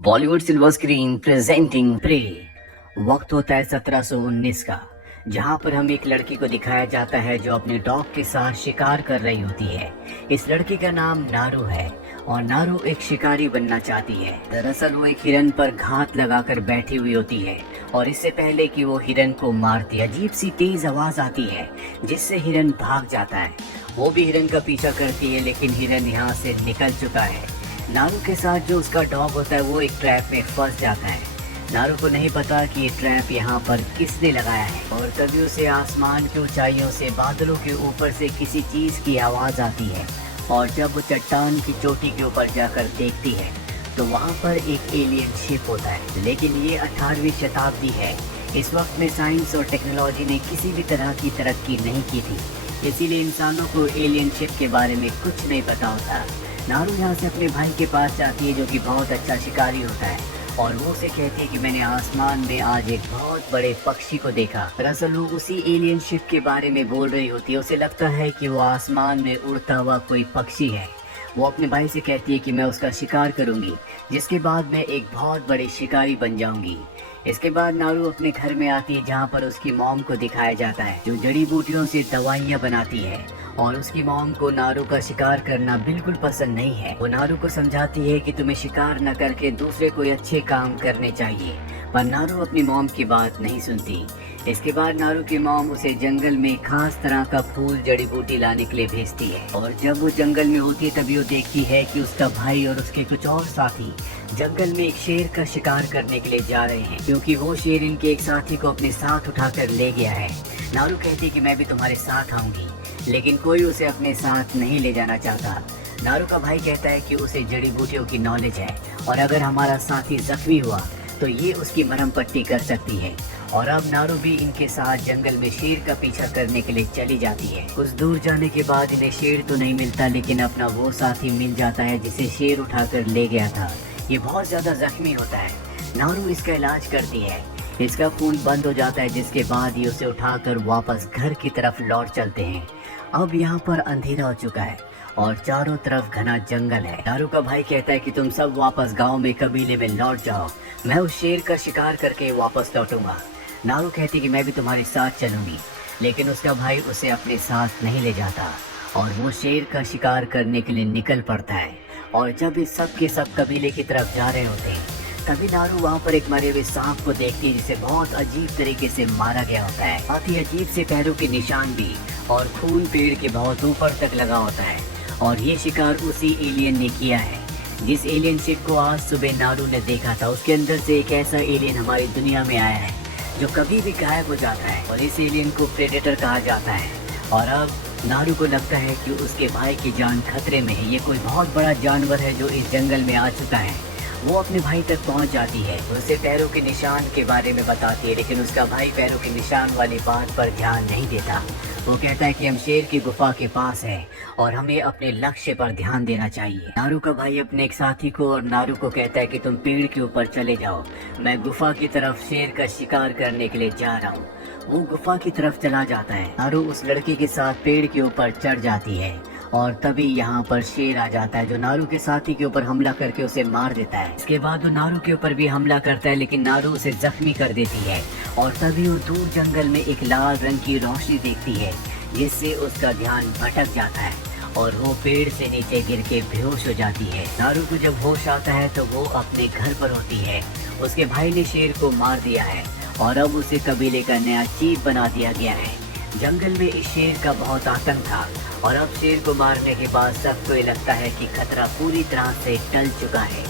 Bollywood silver screen presenting प्रे। वक्त होता है 1719 का, जहां पर हम एक लड़की को दिखाया जाता है जो अपने डॉग के साथ शिकार कर रही होती है। इस लड़की का नाम नारू है और नारू एक शिकारी बनना चाहती है। दरअसल वो एक हिरन पर घात लगाकर बैठी हुई होती है और इससे पहले कि वो हिरन को मारती अजीब सी तेज आवाज आती है जिससे हिरन भाग जाता है। वो भी हिरन का पीछा करती है लेकिन हिरन यहाँ से निकल चुका है। नारू के साथ जो उसका डॉग होता है वो एक ट्रैप में फंस जाता है। नारू को नहीं पता कि ये ट्रैप यहाँ पर किसने लगाया है और तभी उसे आसमान की ऊंचाइयों से, बादलों के ऊपर से किसी चीज की आवाज आती है और जब वो चट्टान की चोटी के ऊपर जाकर देखती है तो वहाँ पर एक एलियन शिप होता है। लेकिन ये 18वीं शताब्दी है। इस वक्त में साइंस और टेक्नोलॉजी ने किसी भी तरह की तरक्की नहीं की थी, इसीलिए इंसानों को एलियन शिप के बारे में कुछ नहीं पता होता। नारू यहाँ से अपने भाई के पास जाती है जो कि बहुत अच्छा शिकारी होता है और वो उसे कहती है कि मैंने आसमान में आज एक बहुत बड़े पक्षी को देखा। दरअसल वो उसी एलियन शिप के बारे में बोल रही होती है। उसे लगता है कि वो आसमान में उड़ता हुआ कोई पक्षी है। वो अपने भाई से कहती है कि मैं उसका शिकार करूंगी, जिसके बाद मैं एक बहुत बड़ी शिकारी बन जाऊंगी। इसके बाद नारू अपने घर में आती है जहाँ पर उसकी मॉम को दिखाया जाता है जो जड़ी बूटियों से दवाइयाँ बनाती है और उसकी मॉम को नारू का शिकार करना बिल्कुल पसंद नहीं है। वो नारू को समझाती है कि तुम्हें शिकार न करके दूसरे कोई अच्छे काम करने चाहिए, पर नारू अपनी मॉम की बात नहीं सुनती। इसके बाद नारू की मॉम उसे जंगल में खास तरह का फूल जड़ी बूटी लाने के लिए भेजती है और जब वो जंगल में होती है तभी वो देखती है कि उसका भाई और उसके कुछ और साथी जंगल में एक शेर का शिकार करने के लिए जा रहे हैं, क्योंकि वो शेर इनके एक साथी को अपने साथ उठाकर ले गया है। नारू कहती है कि मैं भी तुम्हारे साथ आऊंगी, लेकिन कोई उसे अपने साथ नहीं ले जाना चाहता। नारू का भाई कहता है कि उसे जड़ी बूटियों की नॉलेज है और अगर हमारा साथी जख्मी हुआ तो ये उसकी मरहम पट्टी कर सकती है। और अब नारू भी इनके साथ जंगल में शेर का पीछा करने के लिए चली जाती है। कुछ दूर जाने के बाद इन्हें शेर तो नहीं मिलता, लेकिन अपना वो साथी मिल जाता है जिसे शेर उठाकर ले गया था। ये बहुत ज्यादा जख्मी होता है। नारू इसका इलाज करती है, इसका खून बंद हो जाता है, जिसके बाद ये उसे उठाकर वापस घर की तरफ लौट चलते हैं। अब यहाँ पर अंधेरा हो चुका है और चारों तरफ घना जंगल है। नारू का भाई कहता है कि तुम सब वापस गांव में कबीले में लौट जाओ, मैं उस शेर का शिकार करके वापस लौटूंगा। नारू कहती कि मैं भी तुम्हारे साथ चलूंगी, लेकिन उसका भाई उसे अपने साथ नहीं ले जाता और वो शेर का शिकार करने के लिए निकल पड़ता है। और जब इस सब के सब कबीले की तरफ जा रहे होते हैं तभी नारू वहाँ पर एक मरे हुए सांप को देखती है जिसे बहुत अजीब तरीके से मारा गया होता है। साथ ही अजीब से पैरों के निशान भी और खून पेड़ के बहुत ऊपर तक लगा होता है और ये शिकार उसी एलियन ने किया है जिस एलियन शिप को आज सुबह नारू ने देखा था। उसके अंदर से एक ऐसा एलियन हमारी दुनिया में आया है जो कभी भी गायब हो जाता है और इस एलियन को प्रेडेटर कहा जाता है। और अब नारू को लगता है कि उसके भाई की जान खतरे में है। ये कोई बहुत बड़ा जानवर है जो इस जंगल में आ चुका है। वो अपने भाई तक पहुंच जाती है, उसे पैरों के निशान के बारे में बताती है, लेकिन उसका भाई पैरों के निशान वाली बात पर ध्यान नहीं देता। वो कहता है कि हम शेर की गुफा के पास हैं और हमें अपने लक्ष्य पर ध्यान देना चाहिए। नारू का भाई अपने एक साथी को और नारू को कहता है कि तुम पेड़ के ऊपर चले जाओ, मैं गुफा की तरफ शेर का शिकार करने के लिए जा रहा हूँ। वो गुफा की तरफ चला जाता है। नारू उस लड़की के साथ पेड़ के ऊपर चढ़ जाती है और तभी यहाँ पर शेर आ जाता है जो नारू के साथी के ऊपर हमला करके उसे मार देता है। इसके बाद वो नारू के ऊपर भी हमला करता है, लेकिन नारू उसे जख्मी कर देती है और तभी वो दूर जंगल में एक लाल रंग की रोशनी देखती है जिससे उसका ध्यान भटक जाता है और वो पेड़ से नीचे गिर के बेहोश हो जाती है। नारू को जब होश आता है तो वो अपने घर पर होती है। उसके भाई ने शेर को मार दिया है और अब उसे कबीले का नया चीफ बना दिया गया है। जंगल में इस शेर का बहुत आतंक था और अब शेर को मारने के बाद सबको ये लगता है कि खतरा पूरी तरह से टल चुका है।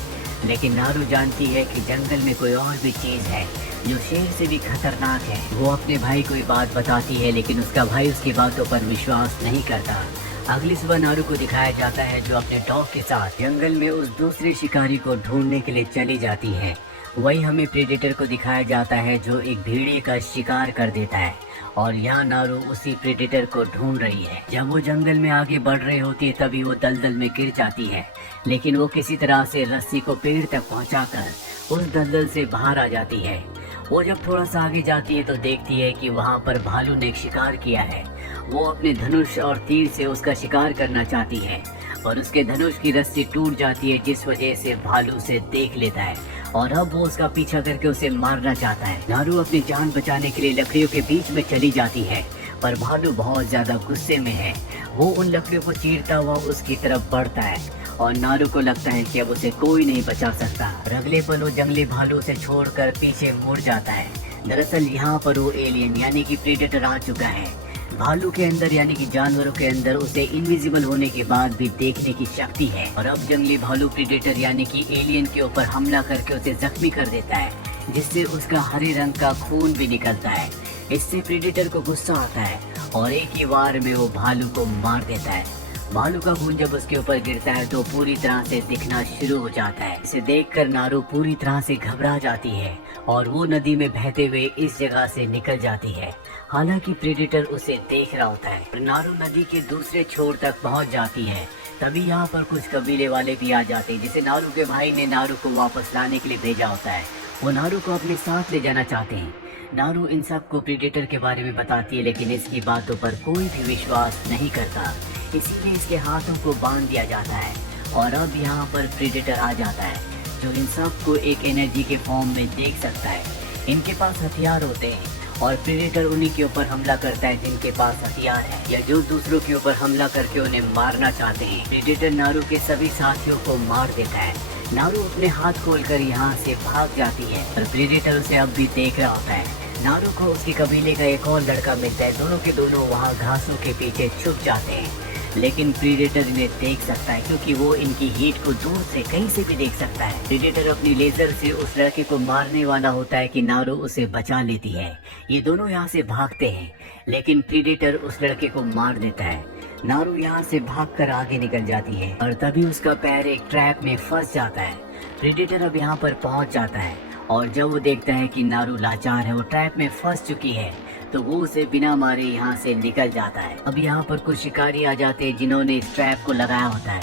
लेकिन नारू जानती है कि जंगल में कोई और भी चीज है जो शेर से भी खतरनाक है। वो अपने भाई को ये बात बताती है, लेकिन उसका भाई उसकी बातों पर विश्वास नहीं करता। अगली सुबह नारू को दिखाया जाता है जो अपने डॉग के साथ जंगल में उस दूसरे शिकारी को ढूंढने के लिए चली जाती है। वही हमें प्रेडेटर को दिखाया जाता है जो एक भेड़िए का शिकार कर देता है और यहाँ नारू उसी प्रेडेटर को ढूंढ रही है। जब वो जंगल में आगे बढ़ रही होती है तभी वो दलदल में गिर जाती है, लेकिन वो किसी तरह से रस्सी को पेड़ तक पहुंचाकर उस दलदल से बाहर आ जाती है। वो जब थोड़ा सा आगे जाती है तो देखती है कि वहाँ पर भालू ने एक शिकार किया है। वो अपने धनुष और तीर से उसका शिकार करना चाहती है और उसके धनुष की रस्सी टूट जाती है जिस वजह से भालू उसे देख लेता है और अब वो उसका पीछा करके उसे मारना चाहता है। नारू अपनी जान बचाने के लिए लकड़ियों के बीच में चली जाती है, पर भालू बहुत ज्यादा गुस्से में है। वो उन लकड़ियों को चीरता हुआ उसकी तरफ बढ़ता है और नारू को लगता है कि अब उसे कोई नहीं बचा सकता। और अगले पल वो जंगली भालू से छोड़कर पीछे मुड़ जाता है। दरअसल यहाँ पर वो एलियन यानी कि प्रेडेटर आ चुका है। भालू के अंदर यानी कि जानवरों के अंदर उसे इनविजिबल होने के बाद भी देखने की शक्ति है और अब जंगली भालू प्रेडेटर यानी कि एलियन के ऊपर हमला करके उसे जख्मी कर देता है, जिससे उसका हरे रंग का खून भी निकलता है। इससे प्रेडेटर को गुस्सा आता है और एक ही वार में वो भालू को मार देता है। भालू का खून जब उसके ऊपर गिरता है तो पूरी तरह से दिखना शुरू हो जाता है। इसे देखकर नारू पूरी तरह से घबरा जाती है और वो नदी में बहते हुए इस जगह से निकल जाती है। हालांकि प्रेडेटर उसे देख रहा होता है। नारू नदी के दूसरे छोर तक पहुंच जाती है। तभी यहाँ पर कुछ कबीले वाले भी आ जाते हैं, जिसे नारू के भाई ने नारू को वापस लाने के लिए भेजा होता है। वो नारू को अपने साथ ले जाना चाहते हैं। नारू इन सब को प्रेडेटर के बारे में बताती है, लेकिन इसकी बातों पर कोई भी विश्वास नहीं करता। इसीलिए इसके हाथों को बांध दिया जाता है और अब यहाँ पर प्रेडेटर आ जाता है, जो इन सब को एक एनर्जी के फॉर्म में देख सकता है। इनके पास हथियार होते हैं और प्रेडेटर उन्हीं के ऊपर हमला करता है जिनके पास हथियार है या जो दूसरों के ऊपर हमला करके उन्हें मारना चाहते हैं। प्रेडेटर नारू के सभी साथियों को मार देता है। नारू अपने हाथ खोलकर यहाँ से भाग जाती है पर प्रेडेटर उसे अब भी देख रहा होता है। नारू को उसके कबीले का एक और लड़का मिलता है। दोनों के दोनों वहाँ घासों के पीछे छुप जाते हैं, लेकिन प्रेडेटर इन्हें देख सकता है क्योंकि वो इनकी हीट को दूर से कहीं से भी देख सकता है। प्रेडेटर अपनी लेजर से उस लड़के को मारने वाला होता है कि नारू उसे बचा लेती है। ये दोनों यहाँ से भागते हैं, लेकिन प्रेडेटर उस लड़के को मार देता है। नारू यहाँ से भागकर आगे निकल जाती है और तभी उसका पैर एक ट्रैप में फंस जाता है। प्रेडेटर अब यहाँ पर पहुँच जाता है और जब वो देखता है कि नारू लाचार है, वो ट्रैप में फंस चुकी है, तो वो उसे बिना मारे यहाँ से निकल जाता है। अब यहाँ पर कुछ शिकारी आ जाते हैं जिन्होंने इस ट्रैप को लगाया होता है।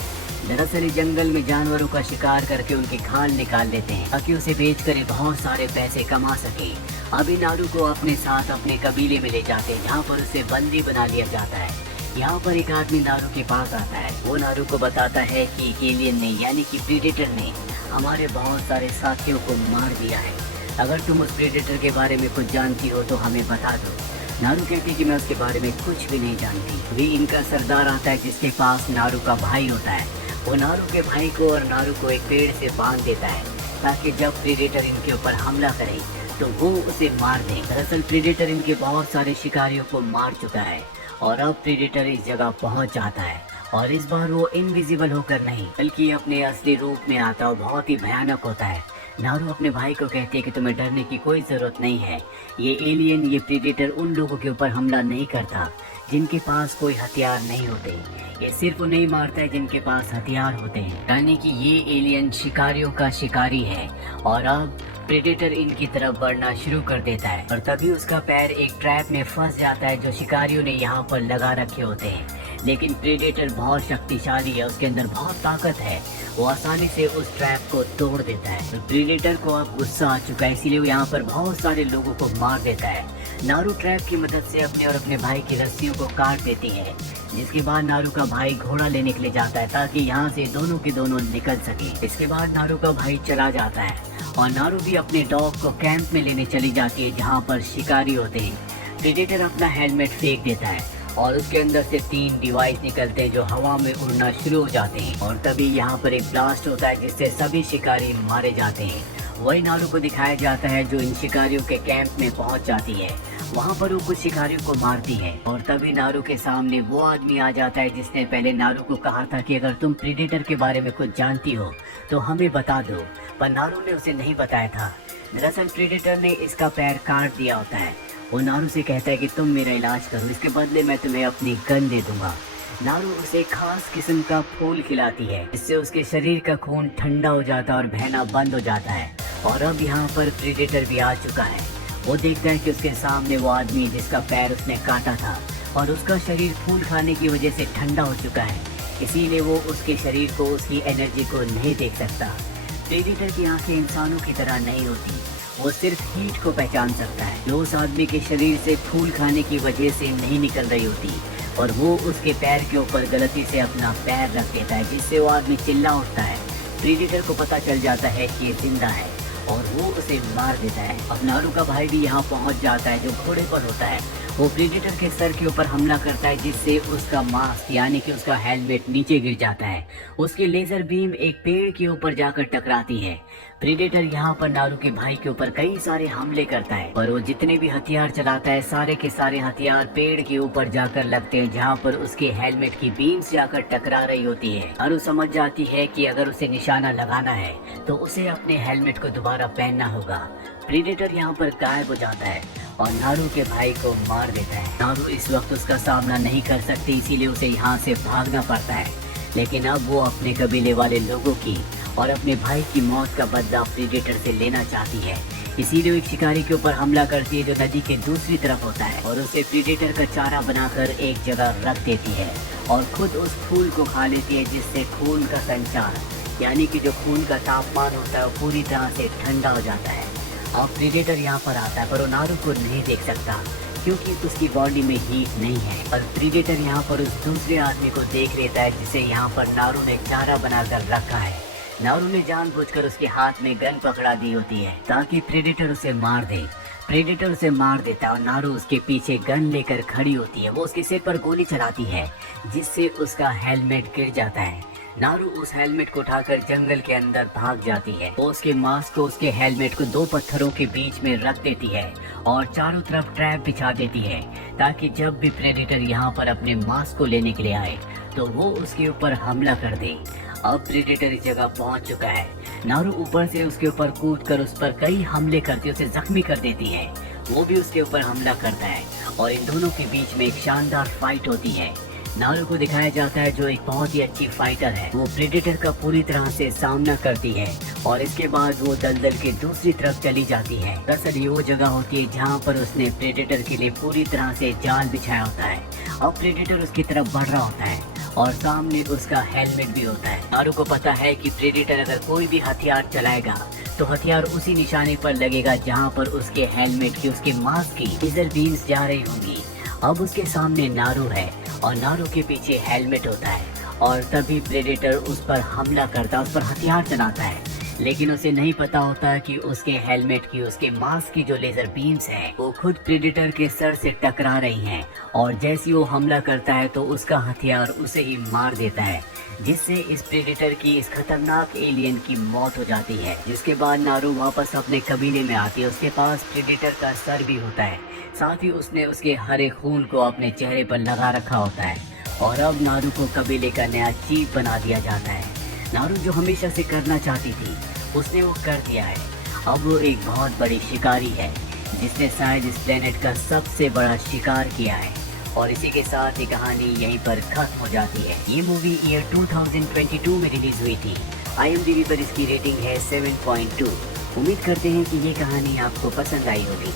दरअसल इस जंगल में जानवरों का शिकार करके उनके खाल निकाल लेते हैं ताकि उसे बेचकर बहुत सारे पैसे कमा सके। अभी नारू को अपने साथ अपने कबीले में ले जाते हैं, जहाँ पर उसे बंदी बना लिया जाता है। यहाँ पर एक आदमी नारू के पास आता है। वो नारू को बताता है कि एलियन ने यानी कि प्रेडेटर ने हमारे बहुत सारे साथियों को मार दिया है। अगर तुम उस प्रेडेटर के बारे में कुछ जानती हो तो हमें बता दो। नारू कहती है कि मैं उसके बारे में कुछ भी नहीं जानती। भी इनका सरदार आता है जिसके पास नारू का भाई होता है। वो नारू के भाई को और नारू को एक पेड़ से बांध देता है ताकि जब प्रेडेटर इनके ऊपर हमला करे तो वो उसे मार दे। दरअसल प्रेडेटर इनके बहुत सारे शिकारियों को मार चुका है और अब प्रेडेटर इस जगह पहुंच जाता है और इस बार वो इनविजिबल होकर नहीं बल्कि अपने असली रूप में आता और बहुत ही भयानक होता है। नारू अपने भाई को कहती है कि तुम्हें डरने की कोई जरूरत नहीं है। ये एलियन ये प्रेडेटर उन लोगों के ऊपर हमला नहीं करता जिनके पास कोई हथियार नहीं होते। ये सिर्फ उन्हें ही मारता है जिनके पास हथियार होते हैं। यानी कि ये एलियन शिकारियों का शिकारी है और अब प्रेडेटर इनकी तरफ बढ़ना शुरू कर देता है और तभी उसका पैर एक ट्रैप में फंस जाता है जो शिकारियों ने यहाँ पर लगा रखे होते हैं। लेकिन प्रेडेटर बहुत शक्तिशाली है, उसके अंदर बहुत ताकत है, वो आसानी से उस ट्रैप को तोड़ देता है। तो प्रेडेटर को अब गुस्सा आ चुका है, इसीलिए वो यहाँ पर बहुत सारे लोगों को मार देता है। नारू ट्रैप की मदद से अपने और अपने भाई की रस्सियों को काट देती है, जिसके बाद नारू का भाई घोड़ा लेने के लिए जाता है ताकि यहाँ से दोनों के दोनों निकल सके। इसके बाद नारू का भाई चला जाता है और नारू भी अपने डॉग को कैंप में लेने चली जाती है जहाँ पर शिकारी होते हैं। प्रेडेटर अपना हेलमेट फेंक देता है और उसके अंदर से 3 डिवाइस निकलते हैं जो हवा में उड़ना शुरू हो जाते हैं और तभी यहाँ पर एक ब्लास्ट होता है जिससे सभी शिकारी मारे जाते हैं। वही नारू को दिखाया जाता है जो इन शिकारियों के कैंप में पहुँच जाती है। वहाँ पर वो कुछ शिकारियों को मारती है और तभी नारू के सामने वो आदमी आ जाता है जिसने पहले नारू को कहा था कि अगर तुम प्रेडेटर के बारे में कुछ जानती हो तो हमें बता दो, पर नारू ने उसे नहीं बताया था। दरअसल प्रेडेटर ने इसका पैर काट दिया होता है। वो नारू से कहता है कि तुम मेरा इलाज करो, इसके बदले मैं तुम्हें अपनी गन दे दूंगा। नारू उसे खास किस्म का फूल खिलाती है, इससे उसके शरीर का खून ठंडा हो जाता है और बहना बंद हो जाता है। और अब यहाँ पर प्रेडेटर भी आ चुका है। वो देखता है कि उसके सामने वो आदमी जिसका पैर उसने काटा था और उसका शरीर फूल खाने की वजह से ठंडा हो चुका है, इसीलिए वो उसके शरीर को उसकी एनर्जी को नहीं देख सकता। प्रेडेटर की आंखें इंसानों की तरह नहीं होती, वो सिर्फ हीट को पहचान सकता है जो उस आदमी के शरीर से फूल खाने की वजह से नहीं निकल रही होती, और वो उसके पैर के ऊपर गलती से अपना पैर रख देता है जिससे वो आदमी चिल्ला उठता है। प्रेडेटर को पता चल जाता है कि ये जिंदा है और वो उसे मार देता है। अब नारू का भाई भी यहाँ पहुँच जाता है, जो घोड़े पर होता है। वो प्रेडेटर के सर के ऊपर हमला करता है, जिससे उसका मास्क यानी कि उसका हेलमेट नीचे गिर जाता है। उसकी लेजर बीम एक पेड़ के ऊपर जाकर टकराती है। प्रेडेटर यहाँ पर नारू के भाई के ऊपर कई सारे हमले करता है, पर वो जितने भी हथियार चलाता है सारे के सारे हथियार पेड़ के ऊपर जाकर लगते हैं, जहाँ पर उसके हेलमेट की बीम्स जाकर टकरा रही होती है। नारू समझ जाती है कि अगर उसे निशाना लगाना है तो उसे अपने हेलमेट को दोबारा पहनना होगा। प्रेडेटर यहाँ पर गायब हो जाता है और नारू के भाई को मार देता है। नारू इस वक्त उसका सामना नहीं कर सकती, इसीलिए उसे यहाँ से भागना पड़ता है। लेकिन अब वो अपने कबीले वाले लोगों की और अपने भाई की मौत का बदला प्रेडेटर से लेना चाहती है। इसीलिए वो एक शिकारी के ऊपर हमला करती है, जो नदी के दूसरी तरफ होता है, और उसे प्रेडेटर का चारा बनाकर एक जगह रख देती है और खुद उस फूल को खा लेती है, जिससे खून का संचार यानी कि जो खून का तापमान होता है वो पूरी तरह से ठंडा हो जाता है। अब प्रेडेटर यहाँ पर आता है, पर वो नारू को नहीं देख सकता क्योंकि उसकी बॉडी में हीट नहीं है। और प्रेडेटर यहाँ पर उस दूसरे आदमी को देख लेता है, जिसे यहाँ पर नारू ने चारा बनाकर रखा है। नारू ने जानबूझकर उसके हाथ में गन पकड़ा दी होती है ताकि प्रेडेटर उसे मार दे। प्रेडेटर उसे मार देता है और नारू उसके पीछे गन लेकर खड़ी होती है। वो उसके सिर पर गोली चलाती है, जिससे उसका हेलमेट गिर जाता है। नारू उस हेलमेट को उठाकर जंगल के अंदर भाग जाती है। वो उसके मास्क को उसके हेलमेट को दो पत्थरों के बीच में रख देती है और चारों तरफ ट्रैप बिछा देती है, ताकि जब भी प्रेडेटर यहाँ पर अपने मास्क को लेने के लिए आए तो वो उसके ऊपर हमला कर दे। अब प्रेडेटर इस जगह पहुंच चुका है। नारू ऊपर से उसके ऊपर कूदकर उस पर कई हमले करती उसे जख्मी कर देती है। वो भी उसके ऊपर हमला करता है और इन दोनों के बीच में एक शानदार फाइट होती है। नारू को दिखाया जाता है जो एक बहुत ही अच्छी फाइटर है। वो प्रेडेटर का पूरी तरह से सामना करती है और इसके बाद वो दलदल के दूसरी तरफ चली जाती है। दरअसल ये वो जगह होती है जहाँ पर उसने प्रेडेटर के लिए पूरी तरह से जाल बिछाया होता है। अब प्रेडेटर उसकी तरफ बढ़ रहा होता है और सामने उसका हेलमेट भी होता है। नारू को पता है कि प्रेडेटर अगर कोई भी हथियार चलाएगा तो हथियार उसी निशाने पर लगेगा जहाँ पर उसके हेलमेट की, उसके मास्क की लेजर बीम्स जा रही होंगी। अब उसके सामने नारू है और नारू के पीछे हेलमेट होता है और तभी प्रेडेटर उस पर हमला करता है, उस पर हथियार चलाता है। लेकिन उसे नहीं पता होता कि उसके हेलमेट की, उसके मास्क की जो लेजर बीम्स हैं वो खुद प्रेडेटर के सर से टकरा रही हैं और जैसे वो हमला करता है तो उसका हथियार उसे ही मार देता है, जिससे इस प्रेडेटर की, इस खतरनाक एलियन की मौत हो जाती है। जिसके बाद नारू वापस अपने कबीले में आती है। उसके पास प्रेडेटर का सर भी होता है, साथ ही उसने उसके हरे खून को अपने चेहरे पर लगा रखा होता है और अब नारू को कबीले का नया चीफ बना दिया जाता है। नारू जो हमेशा से करना चाहती थी उसने वो कर दिया है। अब वो एक बहुत बड़ी शिकारी है जिसने शायद इस प्लेनेट का सबसे बड़ा शिकार किया है। और इसी के साथ ये कहानी यहीं पर खत्म हो जाती है। ये मूवी ईयर 2022 में रिलीज हुई थी। IMDb पर इसकी रेटिंग है 7.2। उम्मीद करते हैं कि ये कहानी आपको पसंद आई होगी।